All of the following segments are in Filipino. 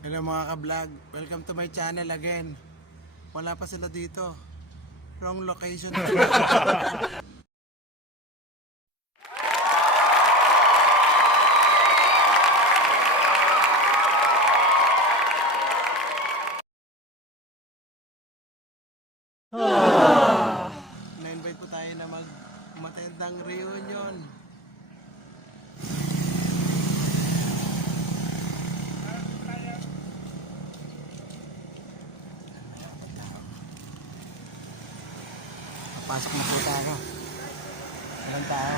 Hello mga ka-vlog, welcome to my channel again. Wala pa sila dito. Wrong location. Na-invite po tayo na mag-matendang reunion. Pasok na po tayo. Ilang tao?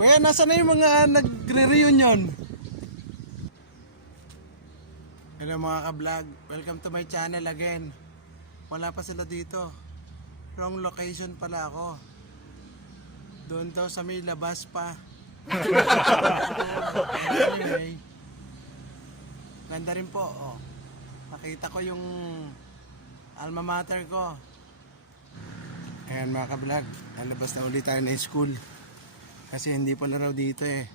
Kuya, nasa na yung mga nagre-reunion? Hello mga ka-vlog, welcome to my channel again. Wala pa sila dito. Wrong location pala ako. Doon daw sa may labas pa. Anyway, ganda rin po. Oh. Nakita ko yung alma mater ko. Ayan mga ka-vlog, nalabas na ulit tayo na school. Kasi hindi pala raw dito eh.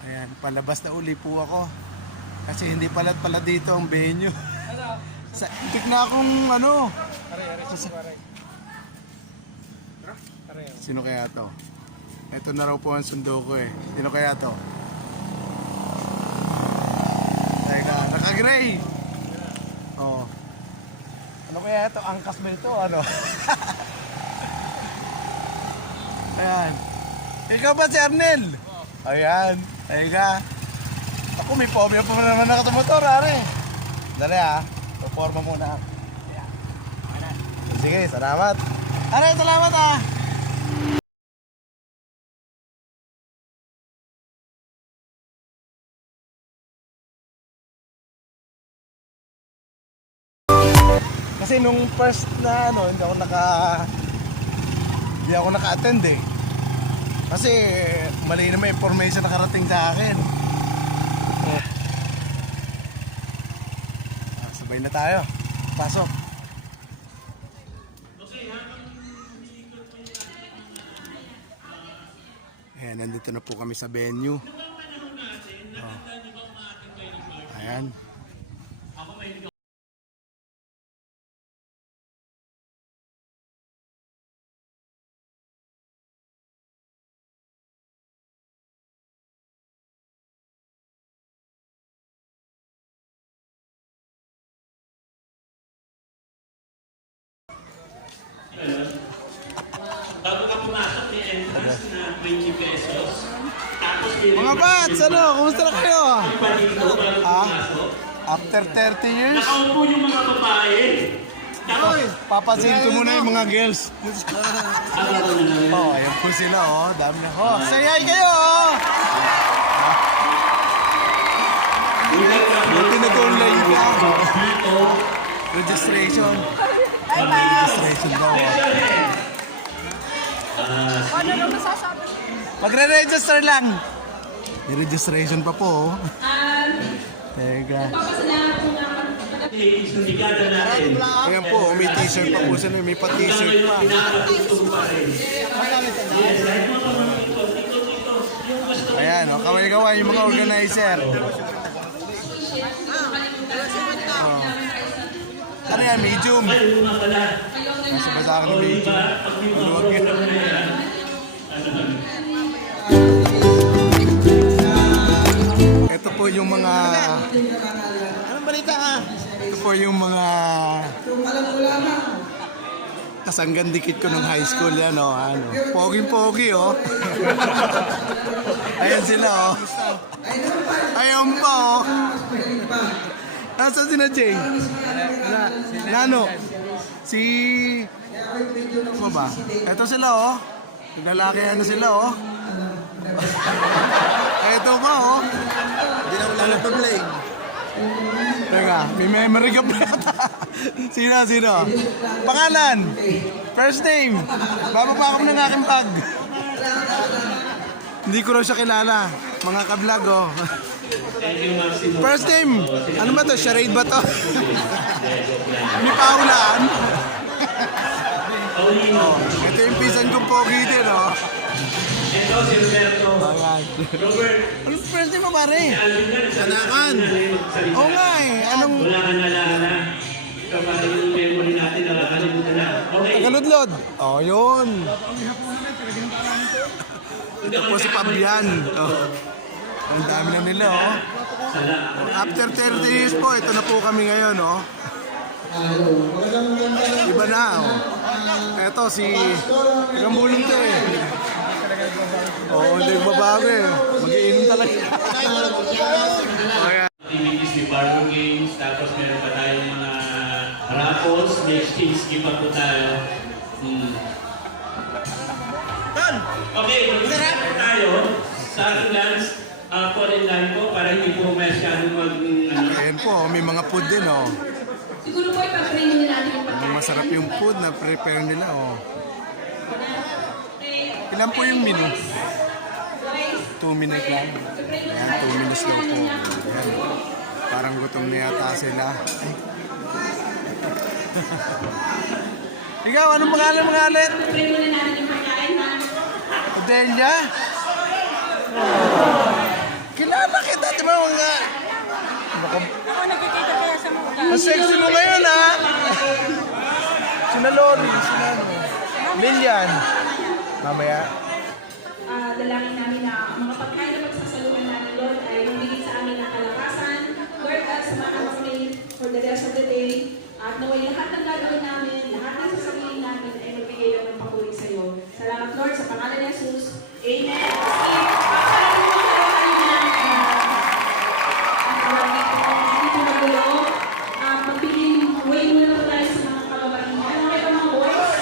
Ayan, palabas na uli po ako. Kasi hindi pala dito ang venue. Tik na akong ano. Sino kaya to? Ito na raw po ang sundo ko eh. Sino kaya to? Teka, naka-gray. Oh. Ano kaya ito? Angkas ba ito? Ano? Ayan. Ikaw ba si Arnel? Ayan. Ayun ka. Ako may phobia pa naman nakatamotor, are. Dali performa muna. Sige, salamat. Are, salamat Kasi nung first na ano, hindi ako naka-attend eh. Kasi mali na may information nakarating sa akin. Sabay na tayo. Pasok. Ayan, nandito na po kami sa venue. Ayan. Bago ka pumasok, may entrance na 20 pesos. Tapos Mga bats, ano? Kumusta na kayo? bago pumasok. After 30 years? Nakaupo yung mga babae. Tapos, Papansin ko muna yung mga girls. Oh, ayan po sila, oh. Dami na. Oh, say hi kayo, oh. Buti nag-online ka. Registration. Registration daw. Ano lang nasasabi? Magre-register lang. May registration pa po, oh. Teka. Papasalamat po nga ladies ng brigada natin. Ayan po, may t-shirt pa po sila. May pa-t-shirt pa. Pinapatutong pa rin. Yes, kahit mga pamangkin ko, dito, yung gusto Ayan, kaway-kaway yung mga organizer. Ano yan, medium? ay, yung mga pala. Nasa ba sa akin ng O, medium? iba, pag may mga Maluwag yun. program na yan, Ito po yung mga... Anong balita ka? Ito po yung mga... Kasanggan dikit ko nung high school yan, oh. Ano? Pogi-pogi, oh. Ayan sila, oh. Ayan pa, oh. Nasaan si na Jay? Nano? Si... Ano ba? Ito sila, oh. Yung lalaki, ano sila, oh. Ito pa, oh. Hindi na wala nagpa-play. Teka, may memory ka pa yata. Sino? Pangalan? First name? Bababa ako ng aking bag. Hindi ko raw siya kilala. Mga ka-vlog, oh. First name? Ano ba to? Charade ba to? Ni Paulaan? Oh, ito yung pisan kong pogi din, oh. ito si Roberto. Ayan. Robert, Ano first name mo, pare? Alvin ka na. Anakan. Oo nga eh. Anong... Wala ka nalala. Ito para yung memory natin, nakakalimutan na. Okay. Tagaludlod. Oh, yun. Ito po si Fabian. Oh. Ang dami na nila, oh. After 30 years po, ito na po kami ngayon, oh. Iba na, oh. Ito si... Gambulong to, eh. Oo, hindi magbabago, eh. Mag-iinom talaga. Okay. Activities, may barrow games, tapos meron pa tayong mga raffles, may exchange gift pa po tayo. Okay, mag-start po tayo sa ating lunch. Fall in line po para hindi po masyado Ayan po, may mga food din, oh. Siguro po ipag-pray nyo natin yung pagkain. Masarap yung food na prepare nila, oh. Ilan po yung menu? 2 minutes lang. Ayan, 2 minutes lang po. Ayan. Parang gutom na yata sila. Ikaw, anong pangalan mga alit? Pray muna natin yung pagkain, ha? Odelia? Kilala kita, di ba mga... Ako nagkikita kaya sa mga Ang sexy mo ngayon, ha? Sina Lori, sina Lilian. Mamaya. Dalangin namin na mga pagkain na pagsasaluhan namin, Lord, ay magbigay sa amin ng kalakasan. Lord, samahan kami for the rest of the day. At naway lahat ng gagawin namin, lahat ng sasabihin namin ay magbigay lang ng papuri sa iyo. Salamat, Lord, sa pangalan ni Jesus. Amen. Magpiging way muna po tayo sa mga kababaihan. Ano kayo mga boys?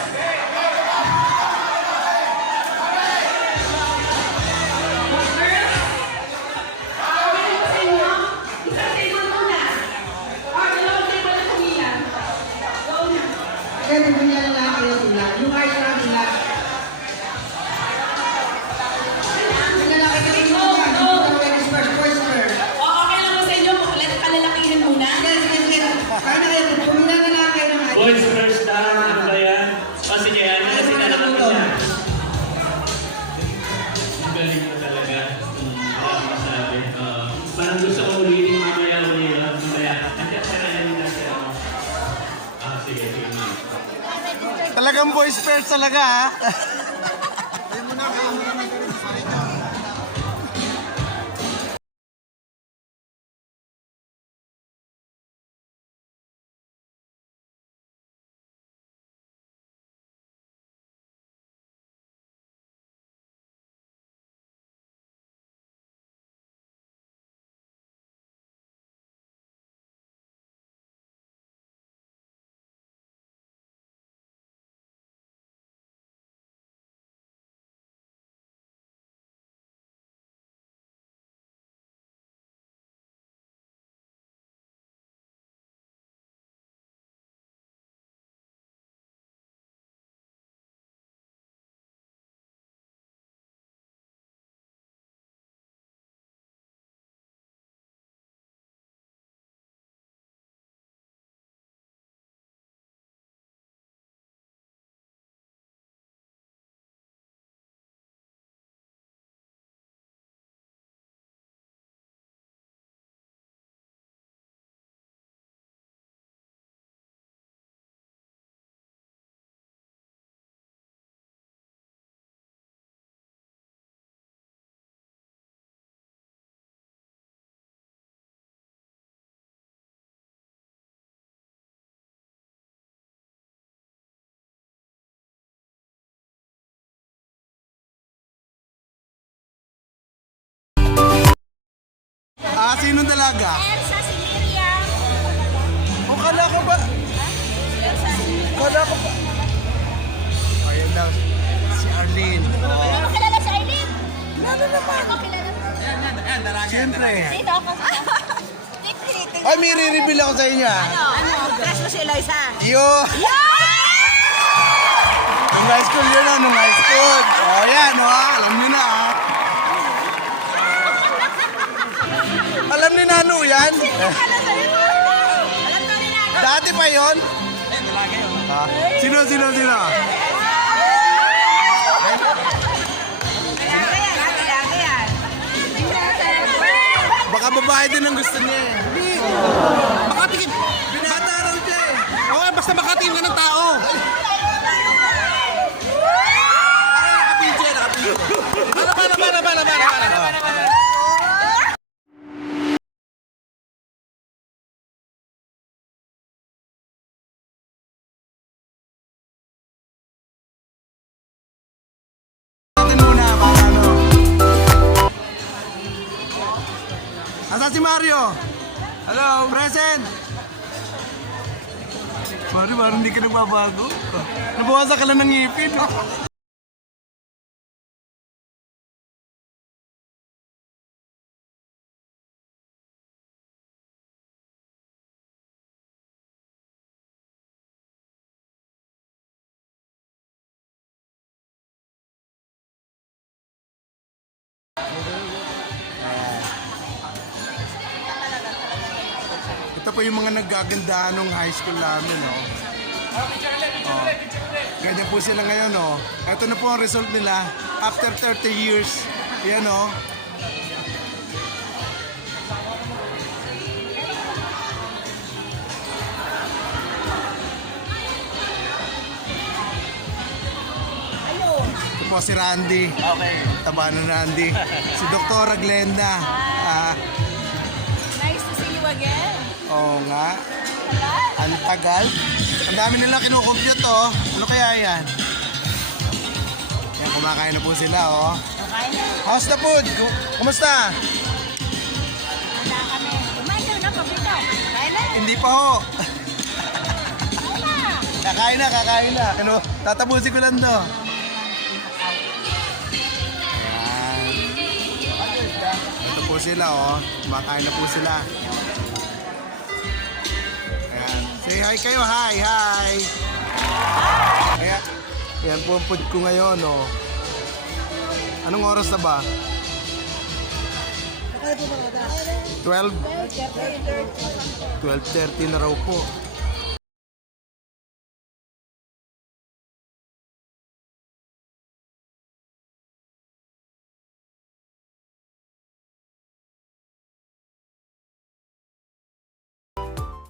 Kaya bumili na lang kayo sila. Yung kahit na nila. Bumili na lang kayo sila. First. Okay lang ba sa inyo? Kalalakihan muna. Sige. Kaya na kayo. Bumili na lang kayo ng Boys first time, ano ba yan? O sige, ano na sila naman siya. Ang galing mo talaga. Ang masabi. Parang gusto ko ulitin mamaya. Sige. Talagang boys first talaga, ha? Sinong dalaga? Elsa, si Miriam. O, kala ko ba? Elsa, si Miriam. Kala ko ba? Ayun lang. Si Arlene. Hindi mo kilala si Aileen? Ano naman? Ako kilala. Siyempre. Sino ako? Ay, may re-reveal ako sa inyo ah. Ano? Crush mo si Eloisa? Yo! Nung high school yun ah, nung high school. O yan, alam niyo na ah. Alam ni Nano yan? Alam ko rin ako. Dati pa yun? Sino? Lagi yan. Baka babae din ang gusto niya eh. Makatingin! Binata raw siya eh. Okay, basta makatingin ka ng tao. Ay, nakapidya, nakapidya. Para. Natin muna, para ano. Asa si Mario? Hello, present! Mario, parang hindi ka nagbabago. Nabawasan ka lang ng ngipin. Ito po yung mga naggagandahan ng high school namin, no? Oh. Ganyan po sila ngayon, no? Ito na po ang result nila after 30 years. Yan, no? Ito po si Randy. Okay. Taba na Randy. Si Dr. Glenda. Nice to see you again. Oo nga. Ang tagal. Ang dami nila kinukompute, oh. Ano kaya yan? Yan, kumakain na po sila, oh. How's the food? Kumusta? Wala kami. Kumain ka na, paborito. Kain na. Hindi pa, ho. Kain na. Kakain na. Ano, tatapusin ko lang to. Ayan. Ito po sila, oh. Kumakain na po sila. Ayan. Say hi kayo. Hi, hi. Ayan. Ayan po ang food ko ngayon, oh. Anong oras na ba? 12? 12:30 na raw po.